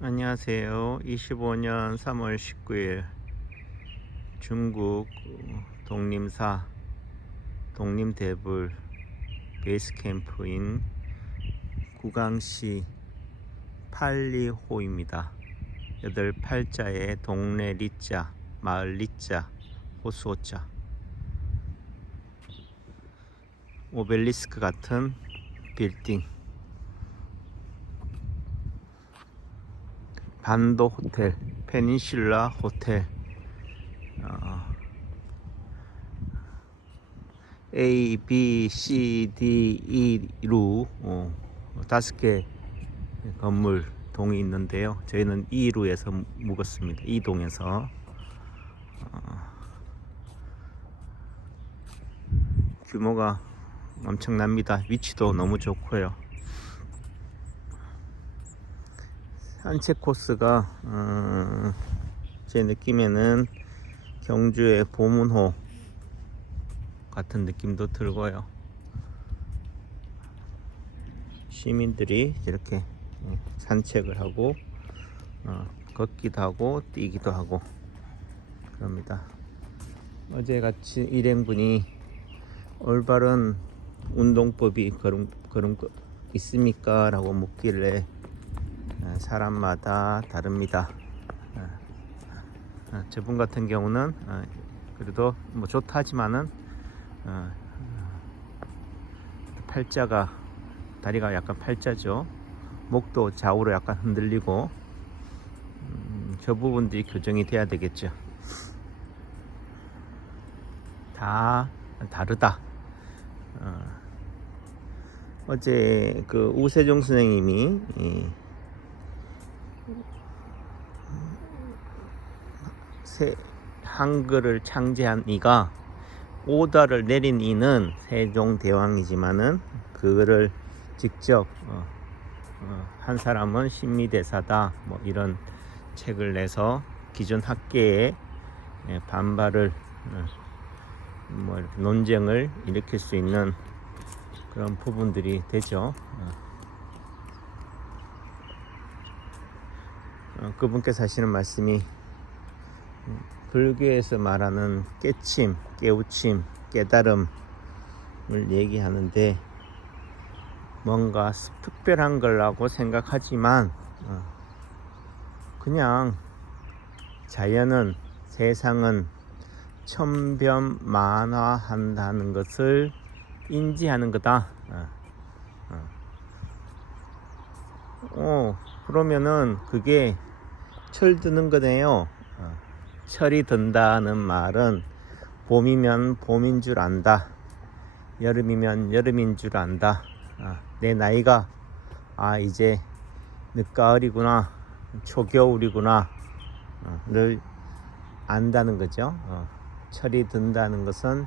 안녕하세요. 25년 3월 19일 중국 독림사 독림대불 베이스 캠프인 구강시 팔리호입니다. 8팔자에 동네 리자, 마을 리자, 호수호자, 오벨리스크 같은 빌딩, 반도 호텔, 페닌슐라 호텔, A, B, C, D, E로 5개 건물 동이 있는데요. 저희는 E루에서 묵었습니다. E동에서 규모가 엄청납니다. 위치도 너무 좋고요. 산책 코스가 제 느낌에는 경주의 보문호 같은 느낌도 들고요. 시민들이 이렇게 산책을 하고 걷기도 하고 뛰기도 하고 그럽니다. 어제같이 일행분이 올바른 운동법이 그런 거 있습니까? 라고 묻길래 사람마다 다릅니다. 저분 같은 경우는 그래도 뭐 좋다지만은 팔자가 다리가 약간 팔자죠. 목도 좌우로 약간 흔들리고 저 부분들이 교정이 돼야 되겠죠. 다 다르다. 어제 그 우세종 선생님이 한글을 창제한 이가 오다를 내린 이는 세종대왕이지만은 그거를 직접 한 사람은 신미대사다 뭐 이런 책을 내서 기존 학계에 반발을 뭐 이렇게 논쟁을 일으킬 수 있는 그런 부분들이 되죠. 그분께서 하시는 말씀이 불교에서 말하는 깨침, 깨우침, 깨달음을 얘기하는데 뭔가 특별한 거라고 생각하지만 그냥 자연은 세상은 천변만화한다는 것을 인지하는 거다. 그러면은 그게 철드는 거네요. 철이 든다는 말은 봄이면 봄인 줄 안다. 여름이면 여름인 줄 안다. 내 나이가 이제 늦가을이구나, 초겨울이구나 를 안다는 거죠. 철이 든다는 것은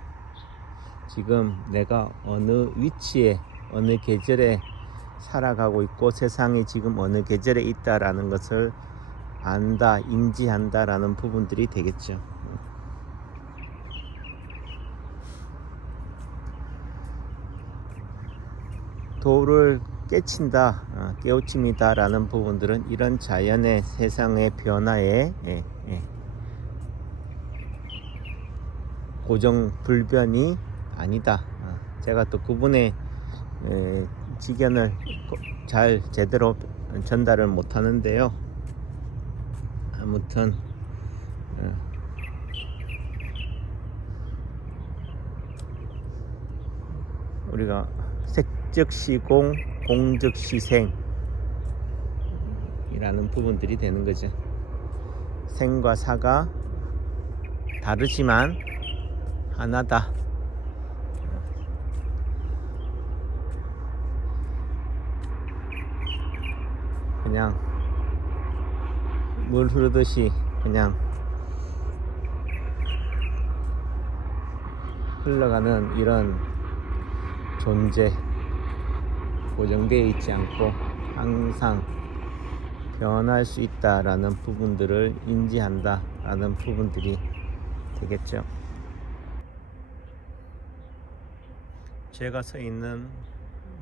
지금 내가 어느 위치에 어느 계절에 살아가고 있고 세상이 지금 어느 계절에 있다라는 것을 안다, 인지한다 라는 부분들이 되겠죠. 도를 깨친다, 깨우침이다 라는 부분들은 이런 자연의 세상의 변화에 고정 불변이 아니다. 제가 또 그분의 지견을 잘 제대로 전달을 못 하는데요. 아무튼 우리가 색즉시공 공즉시생 이라는 부분들이 되는 거죠. 생과 사가 다르지만 하나다. 그냥 물 흐르듯이 그냥 흘러가는 이런 존재, 고정되어 있지 않고 항상 변할 수 있다라는 부분들을 인지한다 라는 부분들이 되겠죠. 제가 서 있는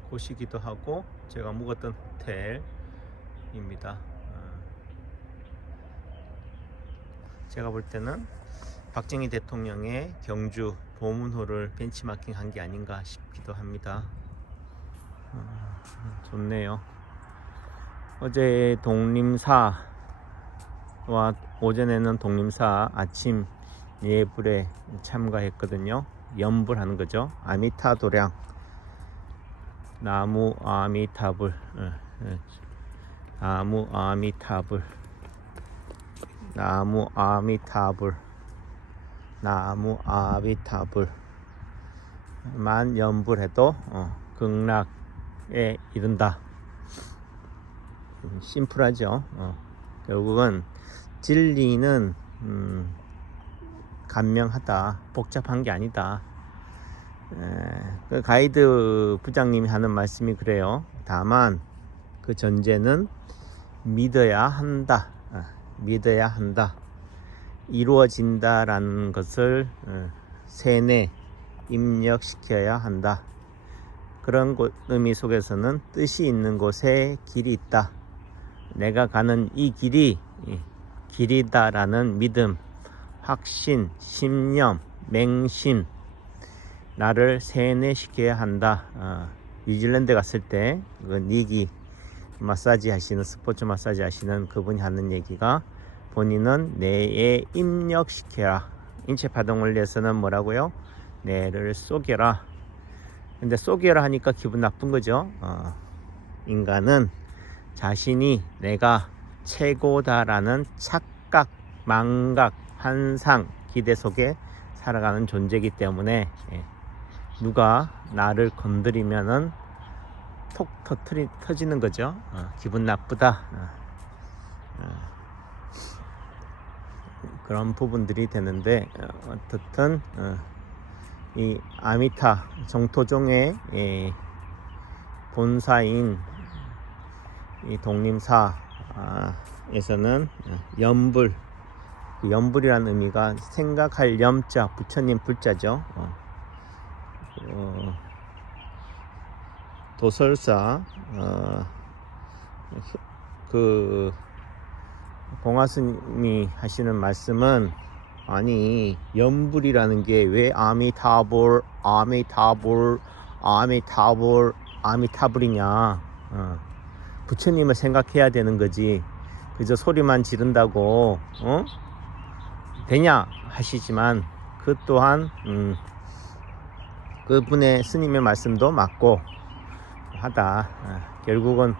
곳이기도 하고 제가 묵었던 호텔입니다. 제가 볼 때는 박정희 대통령의 경주 보문호를 벤치마킹 한 게 아닌가 싶기도 합니다. 좋네요. 어제 독림사와 오전에는 독림사 아침 예불에 참가했거든요. 연불하는 거죠. 아미타 도량, 나무 아미타불, 나무 아미타불, 나무 아미타불, 나무 아미타불. 만 연불해도 극락에 이른다. 심플하죠. 결국은 진리는 간명하다, 복잡한 게 아니다. 그 가이드 부장님이 하는 말씀이 그래요. 다만 그 전제는 믿어야 한다. 믿어야 한다. 이루어진다라는 것을 세뇌 입력시켜야 한다. 그런 의미 속에서는 뜻이 있는 곳에 길이 있다. 내가 가는 이 길이 길이다라는 믿음, 확신, 신념, 맹심, 나를 세뇌시켜야 한다. 뉴질랜드 갔을 때 그 니기 마사지 하시는, 스포츠 마사지 하시는 그분이 하는 얘기가, 본인은 뇌에 입력시켜라. 인체파동 원리에서는 뭐라고요? 뇌를 속여라. 근데 속여라 하니까 기분 나쁜 거죠. 인간은 자신이 내가 최고다라는 착각, 망각, 환상, 기대 속에 살아가는 존재이기 때문에 누가 나를 건드리면은 톡 터지는 거죠. 기분 나쁘다. 그런 부분들이 되는데, 어떻든 이 아미타 정토종의 본사인 이 독림사에서는 연불, 연불이라는 의미가 생각할 염자, 부처님 불자죠. 도설사 그 봉화스님이 하시는 말씀은, 아니 연불이라는 게 왜 아미타불 아미타불이냐. 부처님을 생각해야 되는 거지. 그저 소리만 지른다고 되냐 하시지만, 그 또한 그분의 스님의 말씀도 맞고 하다. 결국은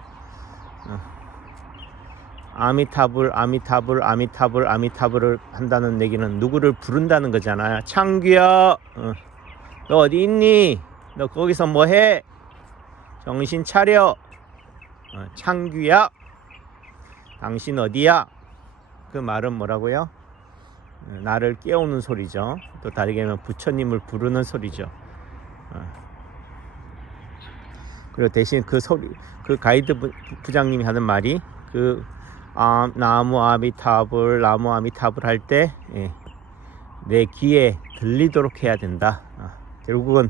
아미타불을 한다는 얘기는 누구를 부른다는 거잖아요. 창규야, 너 어디 있니? 너 거기서 뭐해? 정신 차려. 창규야, 당신 어디야? 그 말은 뭐라고요? 나를 깨우는 소리죠. 또 다르게 하면 부처님을 부르는 소리죠. 그리고 대신 그 소리, 그 가이드 부장님이 하는 말이, 그 나무 아미타불 할 때 내 귀에 들리도록 해야 된다. 결국은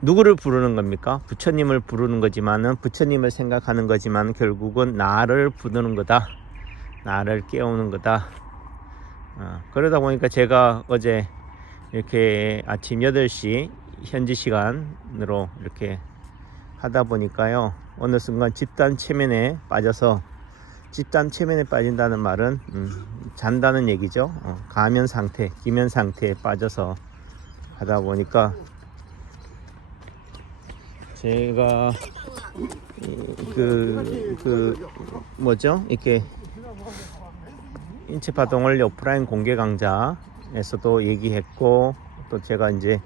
누구를 부르는 겁니까? 부처님을 부르는 거지만은, 부처님을 생각하는 거지만, 결국은 나를 부르는 거다. 나를 깨우는 거다. 그러다 보니까 제가 어제 이렇게 아침 8시 현지 시간으로 이렇게 하다 보니까요, 어느 순간 집단 최면에 빠져서, 집단 최면에 빠진다는 말은 잔다는 얘기죠. 가면 상태, 기면 상태에 빠져서 하다 보니까, 제가 뭐죠? 이렇게 인체파동을 오프라인 공개 강좌에서도 얘기했고, 또 제가 이제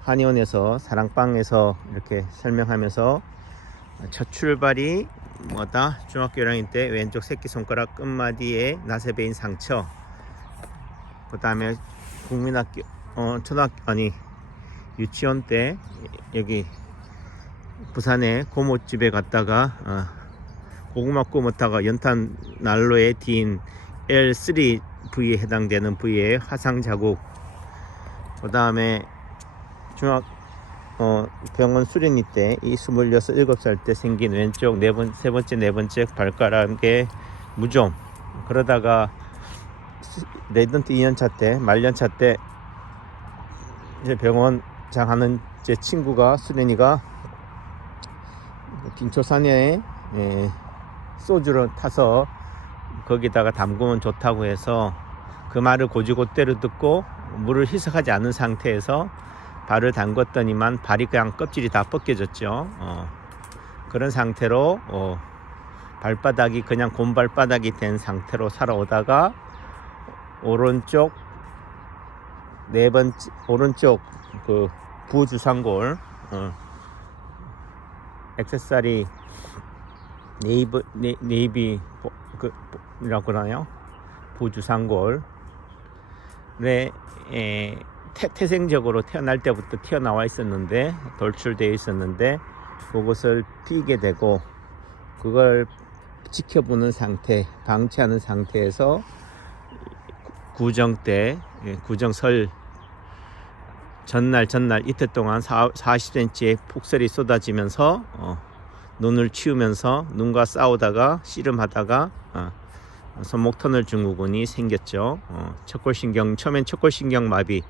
한의원에서 사랑방에서 이렇게 설명하면서, 첫 출발이 뭐다? 중학교 1학년 때 왼쪽 새끼손가락 끝마디에 나세베인 상처, 그 다음에 국민학교 유치원 때 여기 부산에 고모집에 갔다가 고구마 구워 먹다가 연탄 난로에 딘 L3 부위에 해당되는 부위에 화상 자국, 그 다음에 병원 수련이 때 이 26, 7살 때 생긴 왼쪽 세 번째 발가락에 무좀, 그러다가 레지던트 2년차 때, 말년차 때 이제 병원장 하는 제 친구가 수련이가 빙초산에 소주를 타서 거기다가 담그면 좋다고 해서 그 말을 고지고대로 듣고 물을 희석하지 않은 상태에서 발을 담궜더니만 발이 그냥 껍질이 다 벗겨졌죠. 그런 상태로 발바닥이 그냥 곰발바닥이 된 상태로 살아오다가 오른쪽 오른쪽 그 부주상골 액세서리 네이비라고 그러나요? 부주상골에 태생적으로 태어날 때부터 튀어나와 있었는데 돌출되어 있었는데 그것을 피게 되고 그걸 지켜보는 상태, 방치하는 상태에서 구정설 전날 이틀 동안 40cm의 폭설이 쏟아지면서 눈을 치우면서 눈과 싸우다가 씨름하다가 손목 터널 증후군이 생겼죠. 처음엔 척골신경 마비,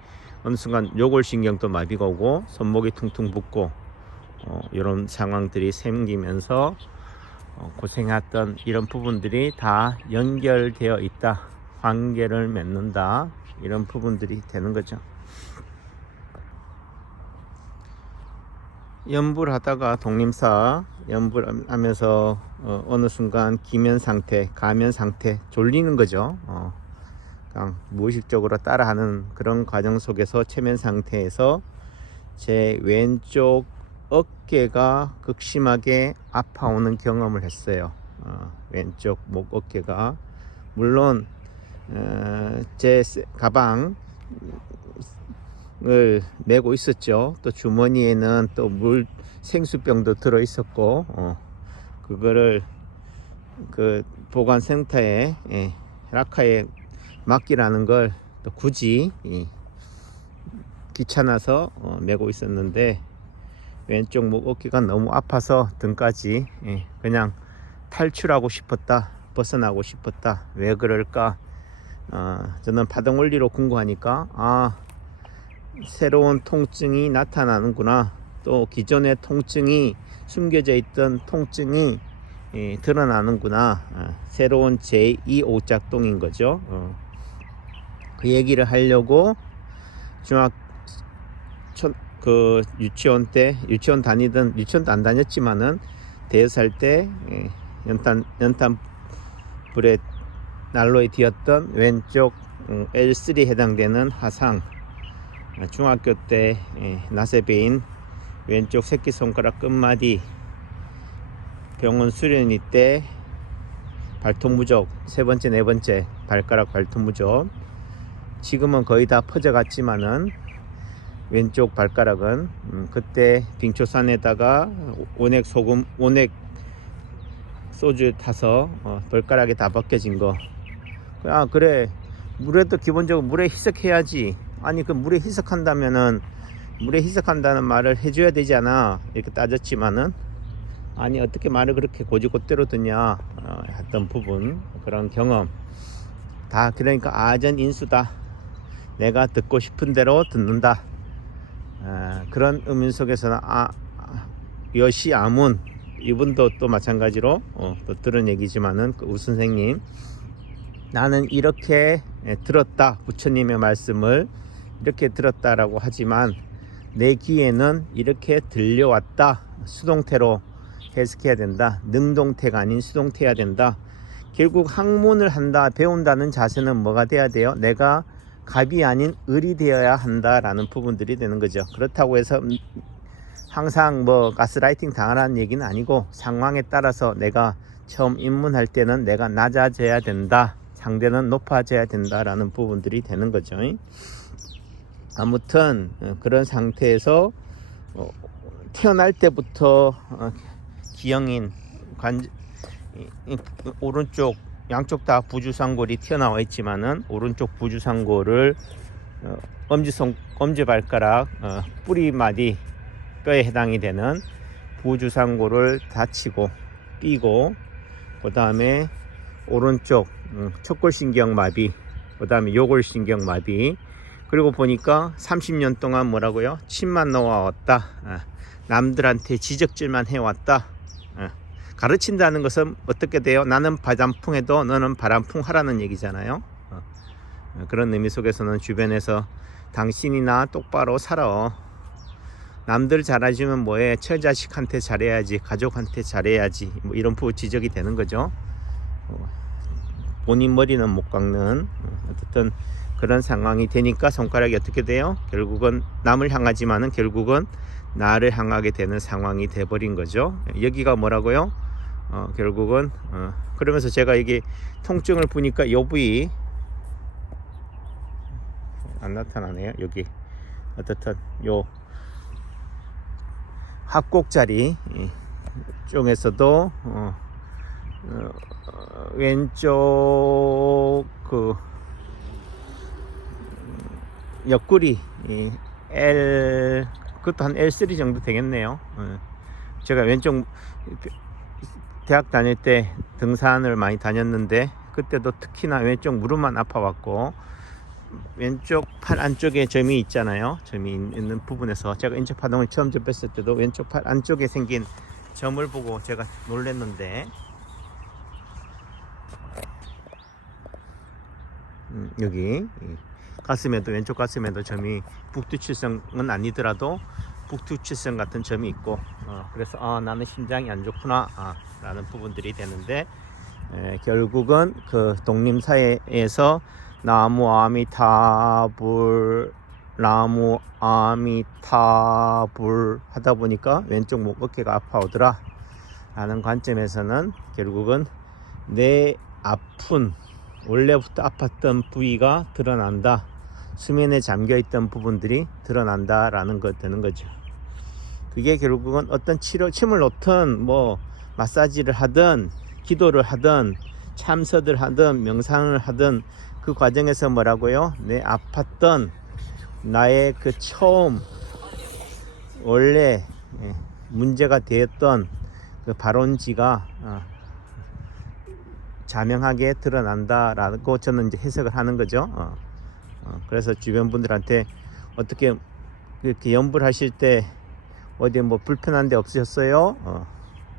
어느 순간 요골신경도 마비가 오고 손목이 퉁퉁 붓고 이런 상황들이 생기면서 고생했던 이런 부분들이 다 연결되어 있다, 관계를 맺는다, 이런 부분들이 되는 거죠. 연불 하다가 독림사 연불 하면서 어느 순간 기면 상태, 가면 상태, 졸리는 거죠. 그냥 무의식적으로 따라하는 그런 과정 속에서 체면 상태에서 제 왼쪽 어깨가 극심하게 아파오는 경험을 했어요. 왼쪽 목 어깨가 물론 제 가방을 메고 있었죠. 또 주머니에는 또 물 생수병도 들어 있었고 그거를 그 보관센터에 라카에 맡기라는 걸 또 굳이 귀찮아서 메고 있었는데 왼쪽 목 어깨가 너무 아파서 등까지 그냥 탈출하고 싶었다, 벗어나고 싶었다. 왜 그럴까? 저는 파동 원리로 공부하니까 새로운 통증이 나타나는구나, 또 기존의 통증이 숨겨져 있던 통증이 드러나는구나, 새로운 제2오작동인 거죠. 그 얘기를 하려고 유치원 때, 유치원 다니던, 유치원도 안 다녔지만은 대여살 때 연탄 불에 난로에 뒤었던 왼쪽 L3 해당되는 화상, 중학교 때 낫에 베인 왼쪽 새끼손가락 끝마디, 병원 수련이 때 발톱 무적, 세 번째 네 번째 발가락 발톱 무적, 지금은 거의 다 퍼져갔지만은 왼쪽 발가락은 그때 빙초산에다가 온액 소주 타서 발가락이 다 벗겨진 거. 그래, 물에도 기본적으로 물에 희석해야지. 아니 그 물에 희석한다면은 물에 희석한다는 말을 해줘야 되지 않아, 이렇게 따졌지만은 아니 어떻게 말을 그렇게 고지고대로 듣냐 했던 부분, 그런 경험 다, 그러니까 아전인수다, 내가 듣고 싶은 대로 듣는다, 그런 의미 속에서는 여시아문, 이분도 또 마찬가지로 또 들은 얘기지만은 그 우 선생님, 나는 이렇게 들었다, 부처님의 말씀을 이렇게 들었다라고 하지만 내 귀에는 이렇게 들려왔다, 수동태로 해석해야 된다, 능동태가 아닌 수동태여야 된다. 결국 학문을 한다, 배운다는 자세는 뭐가 돼야 돼요? 내가 갑이 아닌 을이 되어야 한다라는 부분들이 되는 거죠. 그렇다고 해서 항상 뭐 가스라이팅 당하라는 얘기는 아니고, 상황에 따라서 내가 처음 입문할 때는 내가 낮아져야 된다, 상대는 높아져야 된다라는 부분들이 되는 거죠. 아무튼 그런 상태에서 태어날 때부터 기형인 오른쪽 양쪽 다 부주상골이 튀어나와 있지만은 오른쪽 부주상골을 엄지발가락 뿌리마디 뼈에 해당이 되는 부주상골을 다치고 삐고, 그 다음에 오른쪽 척골신경 마비, 그 다음에 요골신경 마비. 그리고 보니까 30년 동안 뭐라고요? 침만 놓아왔다. 남들한테 지적질만 해왔다. 가르친다는 것은 어떻게 돼요? 나는 바람풍해도 너는 바람풍 하라는 얘기잖아요. 그런 의미 속에서는 주변에서 당신이나 똑바로 살아. 남들 잘해주면 뭐해? 처자식한테 잘해야지, 가족한테 잘해야지, 뭐 이런 지적이 되는 거죠. 본인 머리는 못 깎는 어쨌든 그런 상황이 되니까 손가락이 어떻게 돼요? 결국은 남을 향하지만은 결국은 나를 향하게 되는 상황이 돼버린 거죠. 여기가 뭐라고요? 결국은 그러면서 제가 이게 통증을 보니까 요 부위 안 나타나네요. 여기 어떻든 요 합곡자리 쪽에서도 왼쪽 그 옆구리 L 그것도 한 L3 정도 되겠네요. 제가 왼쪽 대학 다닐 때 등산을 많이 다녔는데 그때도 특히나 왼쪽 무릎만 아파왔고 왼쪽 팔 안쪽에 점이 있잖아요. 점이 있는 부분에서 제가 인체파동을 처음 접했을 때도 왼쪽 팔 안쪽에 생긴 점을 보고 제가 놀랐는데 여기 가슴에도 왼쪽 가슴에도 점이 북두칠성은 아니더라도 북두칠성 같은 점이 있고 그래서 나는 심장이 안 좋구나 라는 부분들이 되는데 결국은 그 독림사회에서 나무 아미타불 나무 아미타불 하다 보니까 왼쪽 목 어깨가 아파오더라 라는 관점에서는 결국은 내 아픈 원래부터 아팠던 부위가 드러난다. 수면에 잠겨있던 부분들이 드러난다 라는 것 되는 거죠. 그게 결국은 어떤 침을 놓든 뭐 마사지를 하든 기도를 하든 참선을 하든 명상을 하든 그 과정에서 뭐라고요? 내 아팠던 나의 그 처음 원래 문제가 되었던 그 발원지가 자명하게 드러난다라고 저는 이제 해석을 하는 거죠. 그래서 주변 분들한테 어떻게 이렇게 염불 하실 때 어디 뭐 불편한 데 없으셨어요?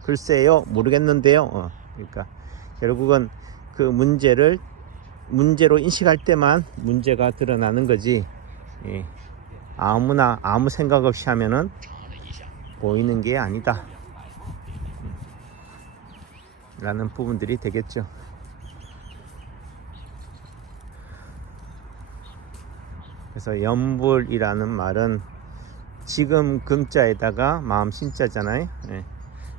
글쎄요, 모르겠는데요. 그러니까 결국은 그 문제로 인식할 때만 문제가 드러나는 거지. 아무나 아무 생각 없이 하면은 보이는 게 아니다. 라는 부분들이 되겠죠. 그래서 염불이라는 말은 지금 금자에다가 마음 신자잖아요.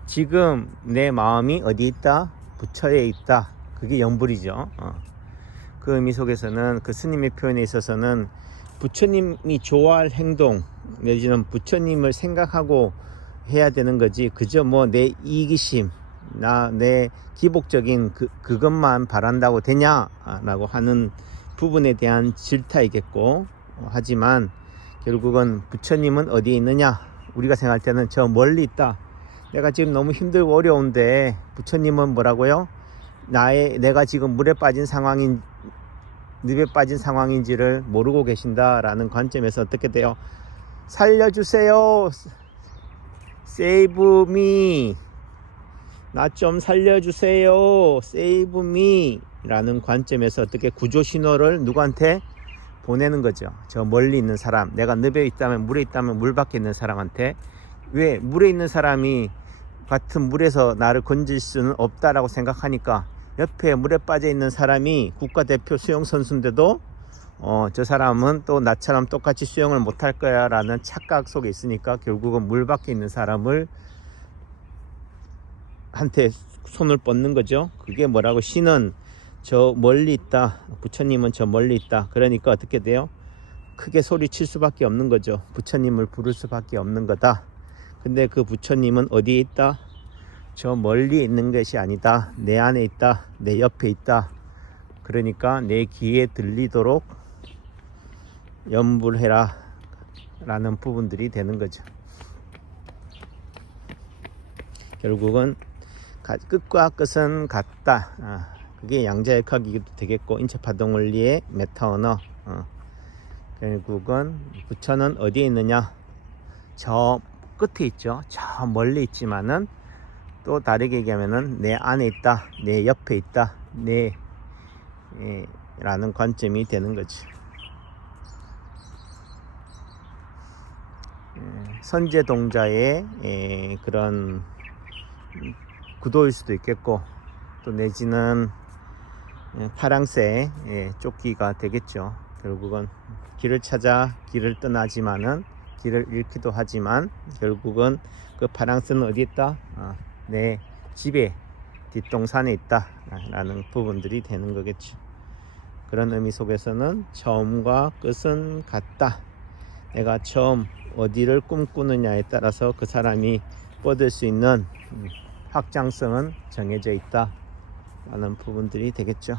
지금 내 마음이 어디 있다? 부처에 있다. 그게 염불이죠. 그 의미 속에서는 그 스님의 표현에 있어서는 부처님이 좋아할 행동 내지는 부처님을 생각하고 해야 되는 거지 그저 뭐 내 이기심 내 기복적인 그것만 바란다고 되냐 라고 하는 부분에 대한 질타이겠고 하지만 결국은 부처님은 어디에 있느냐 우리가 생각할 때는 저 멀리 있다. 내가 지금 너무 힘들고 어려운데 부처님은 뭐라고요? 내가 지금 늪에 빠진 상황인지를 모르고 계신다라는 관점에서 어떻게 돼요? 살려주세요. Save me. 나 좀 살려주세요. Save me. 라는 관점에서 어떻게 구조 신호를 누구한테 보내는 거죠. 저 멀리 있는 사람, 내가 늪에 있다면 물에 있다면 물 밖에 있는 사람한테. 왜 물에 있는 사람이 같은 물에서 나를 건질 수는 없다라고 생각하니까 옆에 물에 빠져 있는 사람이 국가대표 수영선수인데도 저 사람은 또 나처럼 똑같이 수영을 못할 거야 라는 착각 속에 있으니까 결국은 물 밖에 있는 사람을 한테 손을 뻗는 거죠. 그게 뭐라고? 신은 저 멀리 있다. 부처님은 저 멀리 있다. 그러니까 어떻게 돼요? 크게 소리칠 수밖에 없는 거죠. 부처님을 부를 수밖에 없는 거다. 근데 그 부처님은 어디에 있다? 저 멀리 있는 것이 아니다. 내 안에 있다. 내 옆에 있다. 그러니까 내 귀에 들리도록 염불해라 라는 부분들이 되는 거죠. 결국은 끝과 끝은 같다. 그게 양자역학이기도 되겠고, 인체파동원리의 메타언어. 결국은 부처는 어디에 있느냐? 저 끝에 있죠. 저 멀리 있지만은 또 다르게 얘기하면은 내 안에 있다, 내 옆에 있다, 라는 관점이 되는 거지. 선제동자의 그런 구도일 수도 있겠고, 또 내지는 파랑새 쫓기가 되겠죠. 결국은 길을 찾아 길을 떠나지만은 길을 잃기도 하지만, 결국은 그 파랑새는 어디 있다? 내 집에 뒷동산에 있다 라는 부분들이 되는 거겠죠. 그런 의미 속에서는 처음과 끝은 같다. 내가 처음 어디를 꿈꾸느냐에 따라서 그 사람이 뻗을 수 있는 확장성은 정해져 있다 라는 부분들이 되겠죠.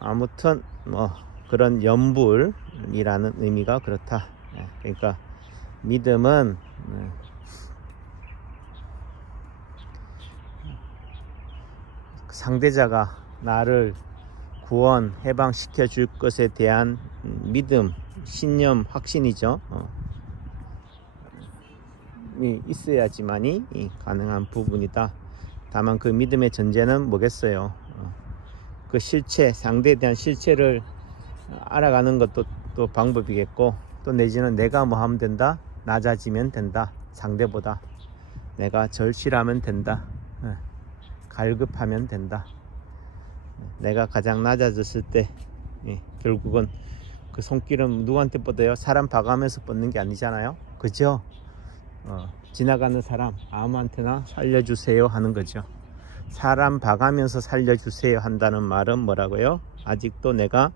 아무튼 뭐 그런 연불이라는 의미가 그렇다. 그러니까 믿음은 상대자가 나를 구원, 해방시켜 줄 것에 대한 믿음, 신념, 확신이죠. 있어야지만이 가능한 부분이다. 다만 그 믿음의 전제는 뭐겠어요? 그 실체, 상대에 대한 실체를 알아가는 것도 또 방법이겠고, 또 내지는 내가 뭐 하면 된다? 낮아지면 된다. 상대보다 내가 절실하면 된다. 갈급하면 된다. 내가 가장 낮아졌을 때 결국은 그 손길은 누구한테 뻗어요? 사람 봐가면서 뻗는 게 아니잖아요. 그죠? 지나가는 사람 아무한테나 살려주세요 하는 거죠. 사람 봐가면서 살려주세요 한다는 말은 뭐라고요? 아직도 내가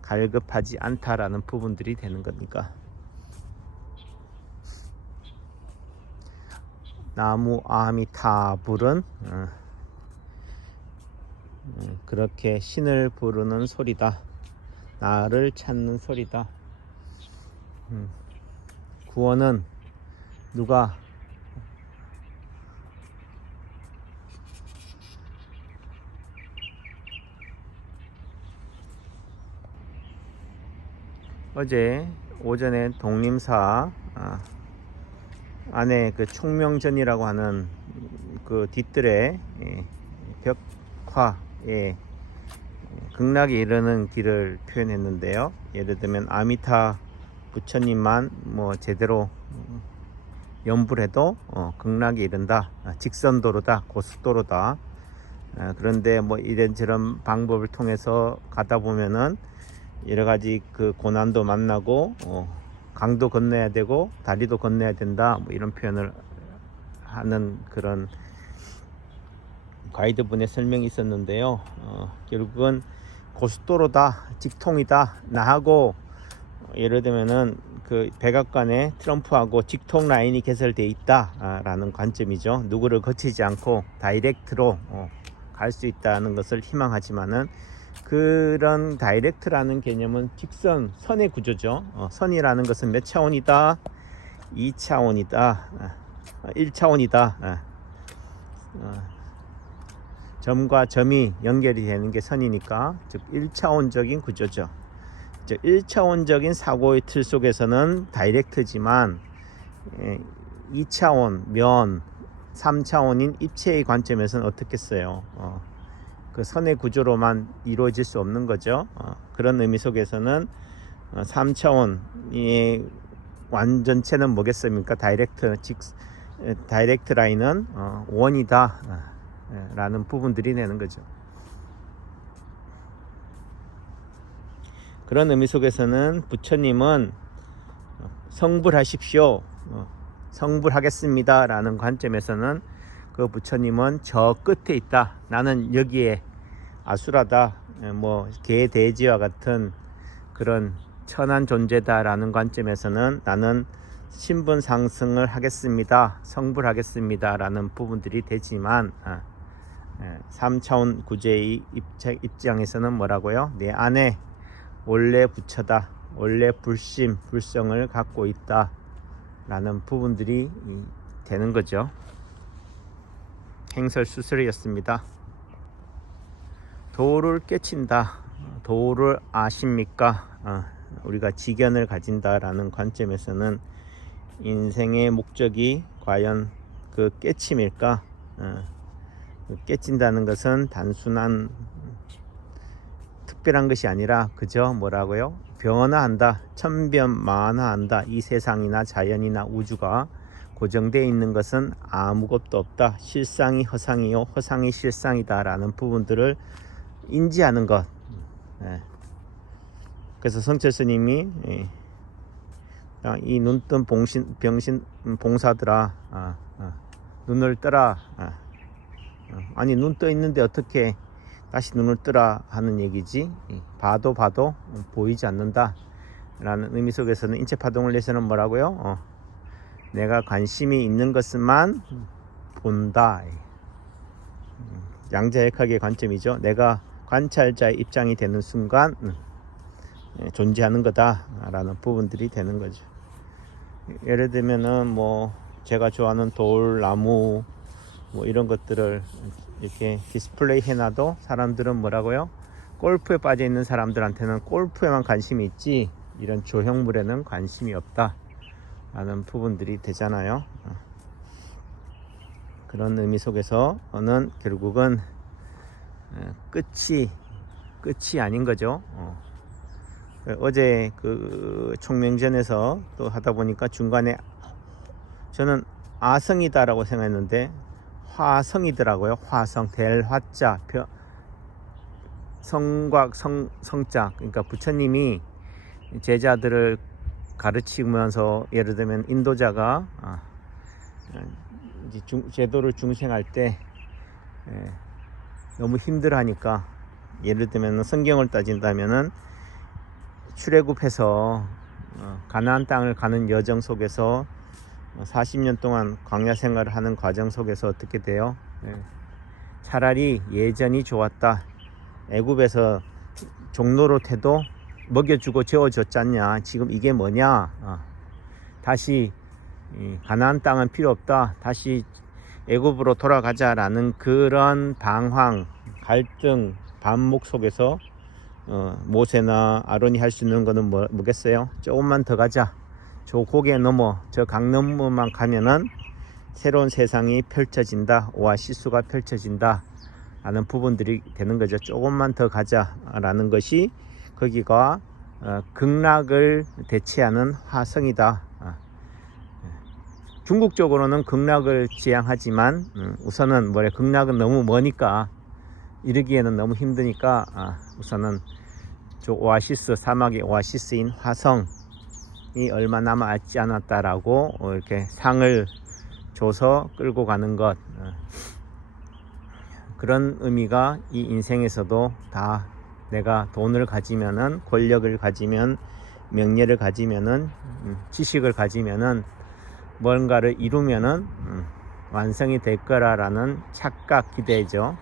갈급하지 않다라는 부분들이 되는 겁니까? 나무 아미타불은 그렇게 신을 부르는 소리다. 나를 찾는 소리다. 구원은 누가 어제 오전에 독림사 안에 그 총명전이라고 하는 그 뒤뜰에 벽화에 극락에 이르는 길을 표현했는데요. 예를 들면 아미타 부처님만 뭐 제대로 연불해도 극락에 이른다. 직선도로다, 고속도로다. 그런데 뭐 이런저런 방법을 통해서 가다 보면은 여러 가지 그 고난도 만나고 강도 건너야 되고 다리도 건너야 된다. 뭐 이런 표현을 하는 그런 가이드분의 설명이 있었는데요. 결국은 고속도로다, 직통이다. 나하고 예를 들면은 그 백악관에 트럼프하고 직통 라인이 개설되어 있다 라는 관점이죠. 누구를 거치지 않고 다이렉트로 갈 수 있다는 것을 희망하지만은, 그런 다이렉트라는 개념은 직선, 선의 구조죠. 선이라는 것은 몇 차원이다? 2차원이다. 1차원이다. 점과 점이 연결이 되는 게 선이니까, 즉 1차원적인 구조죠. 즉 1차원적인 사고의 틀 속에서는 다이렉트지만 2차원, 면, 3차원인 입체의 관점에서는 어떻겠어요? 그 선의 구조로만 이루어질 수 없는 거죠. 그런 의미 속에서는 3차원의 완전체는 뭐겠습니까? 다이렉트 라인은 원이다 라는 부분들이 되는 거죠. 그런 의미 속에서는 부처님은 성불하십시오, 성불하겠습니다 라는 관점에서는 그 부처님은 저 끝에 있다. 나는 여기에 아수라다, 뭐 개, 돼지와 같은 그런 천한 존재다 라는 관점에서는 나는 신분 상승을 하겠습니다, 성불하겠습니다 라는 부분들이 되지만, 3차원 구제의 입장에서는 뭐라고요? 내 안에 원래 부처다, 원래 불심, 불성을 갖고 있다 라는 부분들이 되는 거죠. 행설수설이었습니다. 도를 깨친다. 도를 아십니까? 우리가 지견을 가진다라는 관점에서는 인생의 목적이 과연 그 깨침일까? 깨친다는 것은 단순한 특별한 것이 아니라 그저 뭐라고요? 변화한다, 천변만화한다. 이 세상이나 자연이나 우주가 고정되어 있는 것은 아무것도 없다. 실상이 허상이요, 허상이 실상이다 라는 부분들을 인지하는 것. 그래서 성철 스님이 이 눈뜬 병신 봉사들아, 눈을 뜨라. 아니 눈 떠 있는데 어떻게 다시 눈을 뜨라 하는 얘기지. 봐도 보이지 않는다 라는 의미 속에서는 인체파동을 내서는 뭐라고요? 내가 관심이 있는 것만 본다. 양자역학의 관점이죠. 내가 관찰자의 입장이 되는 순간 존재하는 거다 라는 부분들이 되는 거죠. 예를 들면은 뭐 제가 좋아하는 돌, 나무 뭐 이런 것들을 이렇게 디스플레이 해놔도 사람들은 뭐라고요? 골프에 빠져 있는 사람들한테는 골프에만 관심이 있지 이런 조형물에는 관심이 없다 라는 부분들이 되잖아요. 그런 의미 속에서는 결국은 끝이 아닌 거죠. 어제 그 총명전에서 또 하다 보니까 중간에 저는 아성이다라고 생각했는데 화성이더라고요. 화성, 델화자, 성곽, 성자. 그러니까 부처님이 제자들을 가르치면서 예를 들면 인도자가 제도를 중생할 때 너무 힘들어하니까 예를 들면 성경을 따진다면은 출애굽해서 가나안 땅을 가는 여정 속에서 40년 동안 광야 생활을 하는 과정 속에서 어떻게 돼요? 차라리 예전이 좋았다. 애굽에서 종노릇해도 먹여주고 재워줬잖냐. 지금 이게 뭐냐? 다시 가나안 땅은 필요 없다. 다시 애굽으로 돌아가자라는 그런 방황, 갈등, 반목 속에서 모세나 아론이 할 수 있는 거는 뭐겠어요? 조금만 더 가자. 저 고개 넘어 저 강 너머만 가면은 새로운 세상이 펼쳐진다. 오아시스가 펼쳐진다 라는 부분들이 되는 거죠. 조금만 더 가자 라는 것이 거기가 극락을 대체하는 화성이다. 중국적으로는 극락을 지향하지만 우선은 극락은 너무 머니까 이르기에는 너무 힘드니까 우선은 저 오아시스, 사막의 오아시스인 화성이 얼마 남지 않았다라고 이렇게 상을 줘서 끌고 가는 것. 그런 의미가 이 인생에서도 다 내가 돈을 가지면은, 권력을 가지면, 명예를 가지면은, 지식을 가지면은, 뭔가를 이루면은 완성이 될 거라는 착각, 기대죠.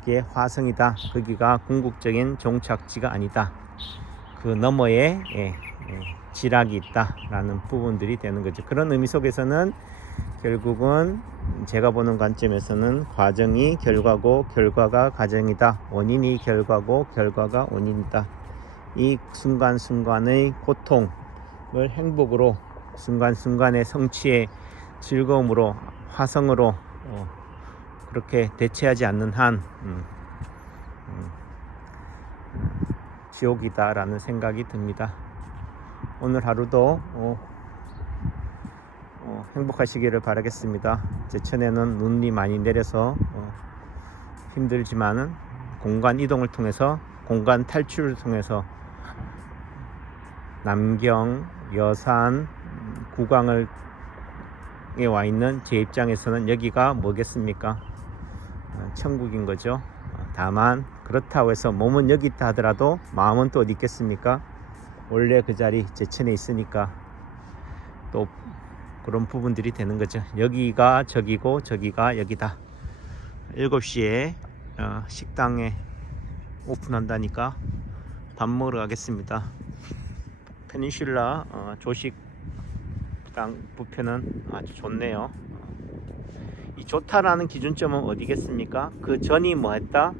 그게 화성이다. 거기가 궁극적인 종착지가 아니다. 그 너머에 지락이 있다 라는 부분들이 되는 거죠. 그런 의미 속에서는 결국은 제가 보는 관점에서는 과정이 결과고 결과가 과정이다. 원인이 결과고 결과가 원인이다. 이 순간순간의 고통을 행복으로, 순간순간의 성취의 즐거움으로, 화성으로 그렇게 대체하지 않는 한 지옥이다 라는 생각이 듭니다. 오늘 하루도 행복하시기를 바라겠습니다. 제천에는 눈이 많이 내려서 힘들지만은 공간 이동을 통해서, 공간 탈출을 통해서 남경, 여산, 구강에 와 있는 제 입장에서는 여기가 뭐겠습니까? 천국인 거죠. 다만 그렇다고 해서 몸은 여기 있다 하더라도 마음은 또 어디 있겠습니까? 원래 그 자리 제천에 있으니까 또 그런 부분들이 되는 거죠. 여기가 저기고 저기가 여기다. 7시에 식당에 오픈한다니까 밥 먹으러 가겠습니다. 페닌슐라 조식당 뷔페는 아주 좋네요. 이 좋다라는 기준점은 어디겠습니까? 그 전이 뭐 했다?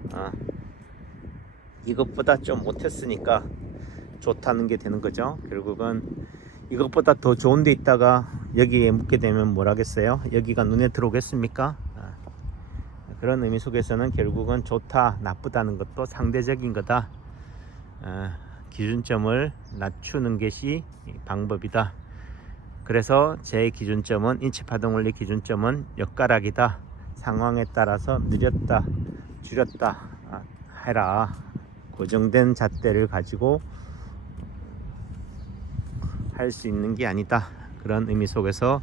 이것보다 좀 못했으니까 좋다는 게 되는 거죠. 결국은 이것보다 더 좋은 데 있다가 여기에 묻게 되면 뭘 하겠어요? 여기가 눈에 들어오겠습니까? 그런 의미 속에서는 결국은 좋다, 나쁘다는 것도 상대적인 거다. 기준점을 낮추는 것이 방법이다. 그래서 제 기준점은, 인체파동원리 기준점은 엿가락이다. 상황에 따라서 느렸다, 줄였다 해라. 고정된 잣대를 가지고 할 수 있는 게 아니다. 그런 의미 속에서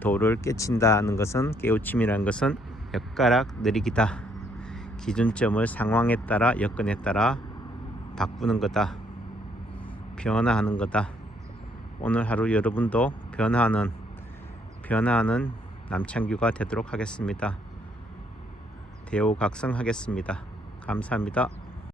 도를 깨친다는 것은, 깨우침이라는 것은 엿가락 느리기다. 기준점을 상황에 따라, 여건에 따라 바꾸는 거다. 변화하는 거다. 오늘 하루 여러분도 변화하는 남창규가 되도록 하겠습니다. 대우각성하겠습니다. 감사합니다.